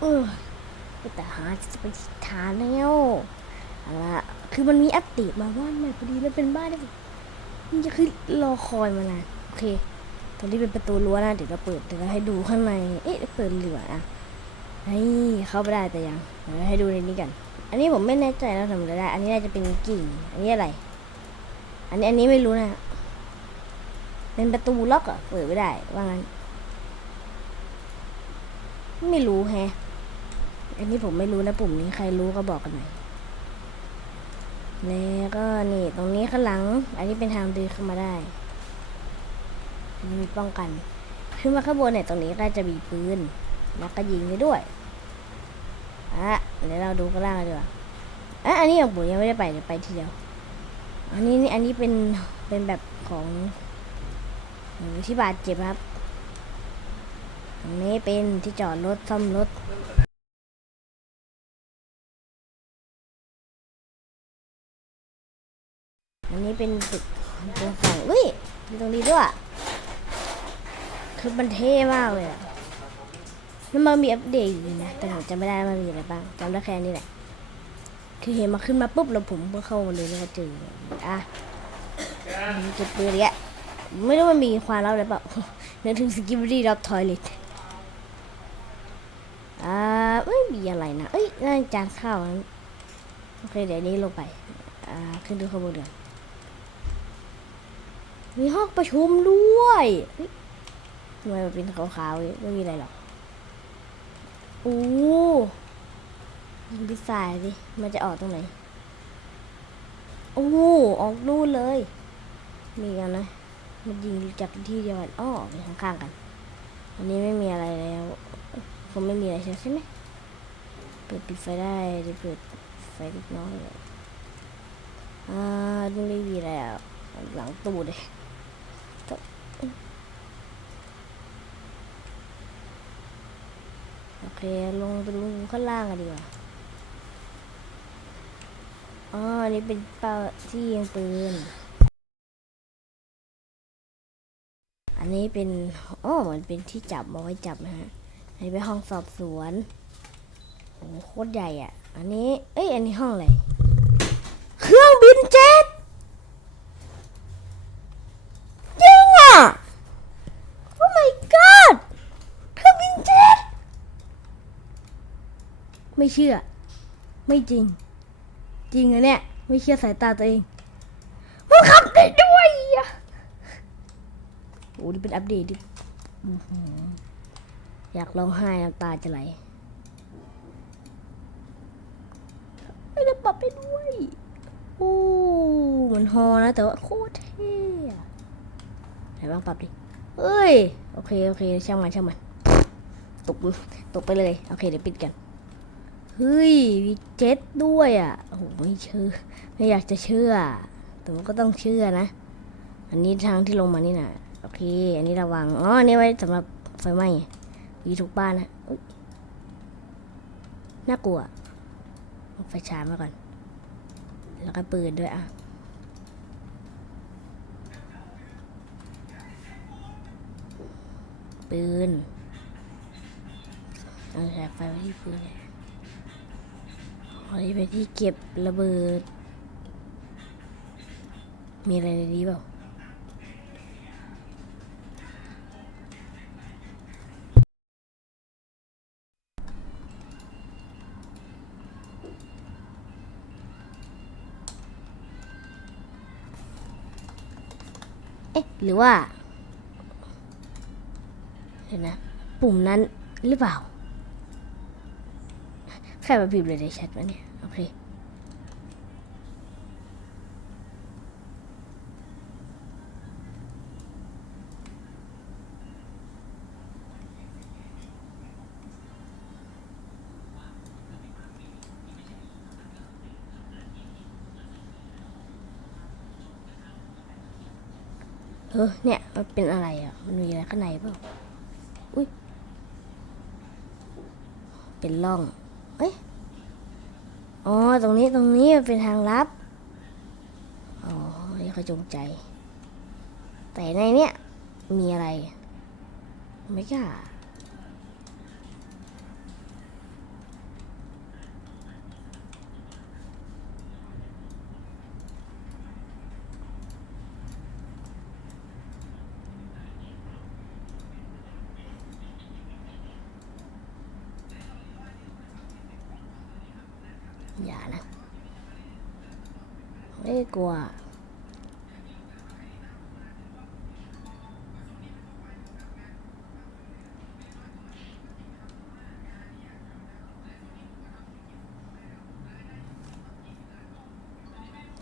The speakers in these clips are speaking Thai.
เออแต่หาจะไปทิศทางแล้วเอาละคือมันมีอัปเดตมาว่าใหม่พอดีแล้วเป็นบ้านได้แบบมันจะคือรอคอยมานานโอเคตรงนี้เป็นประตูรั้วนะเดี๋ยวเราเปิดเดี๋ยวเราให้ดูข้างใน เอ๊ะเปิดเหลืออะให้เข้าไปได้แต่ยังเดี๋ยวให้ดูในนี้กัน อันนี้ผมไม่แน่ใจนะทำอะไรได้ อันนี้น่าจะเป็นกิ่ง อันนี้อะไร อันนี้อันนี้ไม่รู้นะเป็นประตูล็อกอะเปิดไม่ได้ว่างั้น ไม่รู้แฮะ อันนี้ผมไม่รู้นะปุ่มนี้ใครรู้ก็บอกกันหน่อยแล้วก็นี่ตรงนี้ข้างหลัง อันนี้เป็นทางเดินเข้ามาได้มีป้องกัน ขึ้นมาข้างบนเนี่ยตรงนี้ก็จะมีปืนแล้วก็ยิงได้ด้วยอะเดี๋ยวเราดูข้างล่างกันดีกว่าอะอันนี้ของผมยังไม่ได้ไปเดี๋ยวไปทีเดียว อันนี้นี่อันนี้เป็นเป็นแบบของที่บาดเจ็บครับตรงนี้เป็นที่จอดรถซ่อมรถ อันนี้เป็นตึกตรงฝั่งอุ้ยมีตรงนี้ด้วย คือมันเท่มากเลยอะแล้วมันมีอัปเดตอยู่นะ แต่ผมจำไม่ได้มันมีอะไรบ้างจำได้แค่นี้แหละ คือเห็นมาขึ้นมาปุ๊บแล้วผมก็เข้ามาเลยแล้วก็เจออะมีเก็บปืนเนี้ยไม่รู้มันมีความลับอะไรเปล่านึกถึงสกิปปี้รับทอยเลทอ่าไม่มีอะไรนะ เอ้ยนั่นจานข้าวนั้นโอเค เดี๋ยวนี้ลงไป อ่า ขึ้นดูข้างบนเดี๋ยว มีห้องประชุมด้วยทำไมมันเป็นขาวๆไม่มีอะไรหรอกโอ้ยิงพิซซ่าดิมันจะออกตรงไหน โอ้ออกนู่นเลย มีกันนะ มันยิงจากที่เดียวกันอ้อไปข้างๆกัน อันนี้ไม่มีอะไรแล้วคงไม่มีอะไรใช่ไหมเปิดปิดไฟได้เดี๋ยวเปิดไฟเล็กน้อยอ่านี่ไม่มีอะไรอะหลังตู้เลย โอเค ลงไปดูข้างล่างกันดีกว่าอ๋อันนี้เป็นเป้าที่ยิงปืน อันนี้เป็นอ๋อมันเป็นที่จับมาไว้จับนะฮะอันนี้เป็นห้องสอบสวนโอ้โหโคตรใหญ่อะ อันนี้ เอ้ย อันนี้ห้องอะไร เครื่องบินเจ็ริงอะ โอ้ my god เครื่องบินเจ็ต ไม่เชื่อ ไม่จริง จริงอะเนี่ย ไม่เชื่อสายตาตัวเองมันขับได้ด้วยอะโอ้นี่เป็นอัปเดตดิอยากร้องไห้น้ำตาจะไหลไม่ได้ปรับไปด้วยโอ้มันฮอนะ แต่ว่าโคตรเท่ไหนบ้างปรับดิเอ้ย โอเค โอเค ช่างมันช่างมันตกตกไปเลย โอเค เดี๋ยวปิดกัน เฮ้ยมีเจ็ตด้วยอะโอ้โหไม่เชื่อ ไม่อยากจะเชื่อ แต่ก็ต้องเชื่อนะ อันนี้ทางที่ลงมานี่นะโอเค อันนี้ระวัง อ๋ออันนี้ไว้สำหรับไฟไหม้มีทุกบ้านนะอุ๊ยน่ากลัว ไฟฉามาก่อน แล้วก็ปืนด้วยอะปืนเอาแฉไฟไว้ที่ปืนเลย อันนี้เป็นที่เก็บระเบิด มีอะไรในนี้เปล่าเอ๊ะหรือว่าเห็นนะ ปุ่มนั้นหรือเปล่า ใครมาพิมพ์เลยในแชทวะเนี่ย อเคเออเนี่ยมันเป็นอะไรอะ มันมีอะไรข้างในเปล่าอุ้ยเป็นร่อง เอ้ย อ๋อ ตรงนี้ตรงนี้มันเป็นทางลับ อ๋อ นี่เขาจงใจ แต่ในเนี้ยมีอะไร ไม่กล้า อย่านะไม่กลัว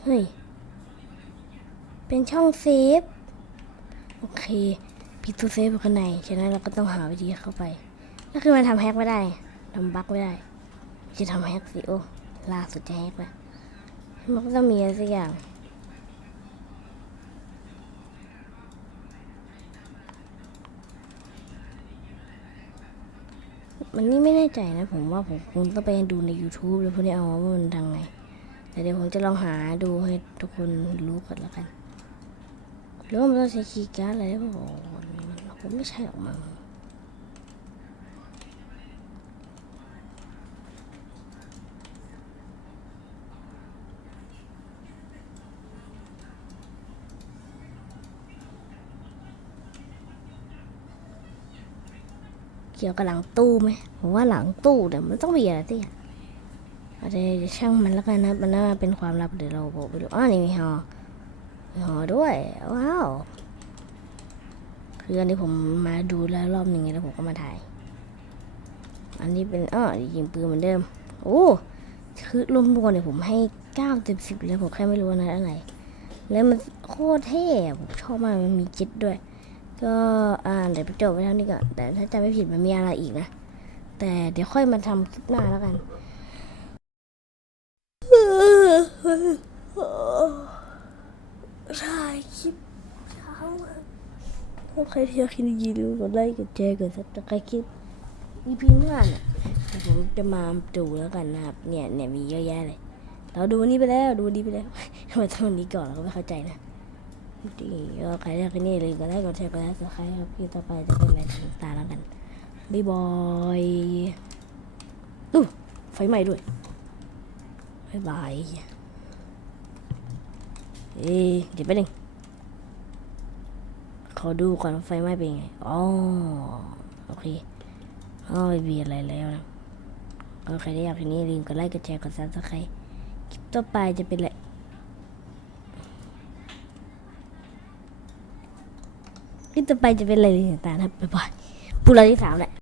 เฮ้ย เป็นช่องเซฟ โอเคพิดตู้เซฟอยู่ข้างใน ฉะนั้นเราก็ต้องหาวิธีเข้าไป ก็คือมันทำแฮกไม่ได้ทำบั๊กไม่ได้ จะทำแฮกสิโอ ล่าสุดจะแฮกแล้วมันก็ต้องมีอะไรสักอย่างมันนี่ไม่แน่ใจนะ ผมว่าผมคงต้องไปดูใน YouTube แล้วพวกนี้เอาว่ามันทางไง แต่เดี๋ยวผมจะลองหาดูให้ทุกคนรู้กันแล้วกัน หรือว่ามันต้องใช้คีย์การ์ดอะไรได้ป่าผมไม่ใช่ออกมา เกี่ยวกับหลังตู้ไหมผมว่าหลังตู้เนี่ยมันต้องมีอะไรที่อาจจะช่างมันแล้วกันนะมันน่าเป็นความลับเดี๋ยวเราบอกไปดูอ๋อนี่มีหอมีหอด้วย ว้าวคืออันนี้ผมมาดูแล้วรอบหนึ่งแล้วผมก็มาถ่าย อันนี้เป็นอ้อยิงปืนเหมือนเดิม โอ้คือรวมๆเนี่ยผมให้เก้าเต็มสิบเลยผมแค่ไม่รู้นะอะไร แล้วมันโคตรเท่ผมชอบมากมันมีจิตด้วย ก็อ่าเดี๋ยวไปจบไปเท่านี้ก่อน แต่ถ้าจำไม่ผิดมันมีอะไรอีกนะ แต่เดี๋ยวค่อยมาทำคลิปหน้าแล้วกันถ่ายคลิปเช้ามากถ้าใครที่อยากคิดดีดูกดไลค์กดแชร์กดซับสไครต์คลิป EP หน้าเนี่ยเดี๋ยวผมจะมาดูแล้วกันนะครับ เนี่ยเนี่ยมีเยอะแยะเลย เราดูวันนี้ไปแล้วดูวันนี้ไปแล้วทำไมต้องวันนี้ก่อนเราก็ไม่เข้าใจนะ ดีก็ใครอยากกินนี่เลยก็ได้กดแชร์กดไลค์กดซับสไครต์ครับพี่ต่อไปจะเป็นอะไรตาแล้วกันบ๊ายบายอู้ไฟไหม้ด้วยบ๊ายบายเอ๊ะเดี๋ยวไปบนึงขอดูก่อนไฟไหม้เป็นไงอ๋อโอเคอ๋อไม่มีอะไรแล้วนะก็ใครที่อยากกินนี่ลืมกดไลค์กดแชร์กดซับสไครต์คลิปต่อไปจะเป็นอะไร คลิป ต่อไปจะเป็นอะไรต่างๆนะครับบ๊ายบายพูดอะไรที่สามแหละ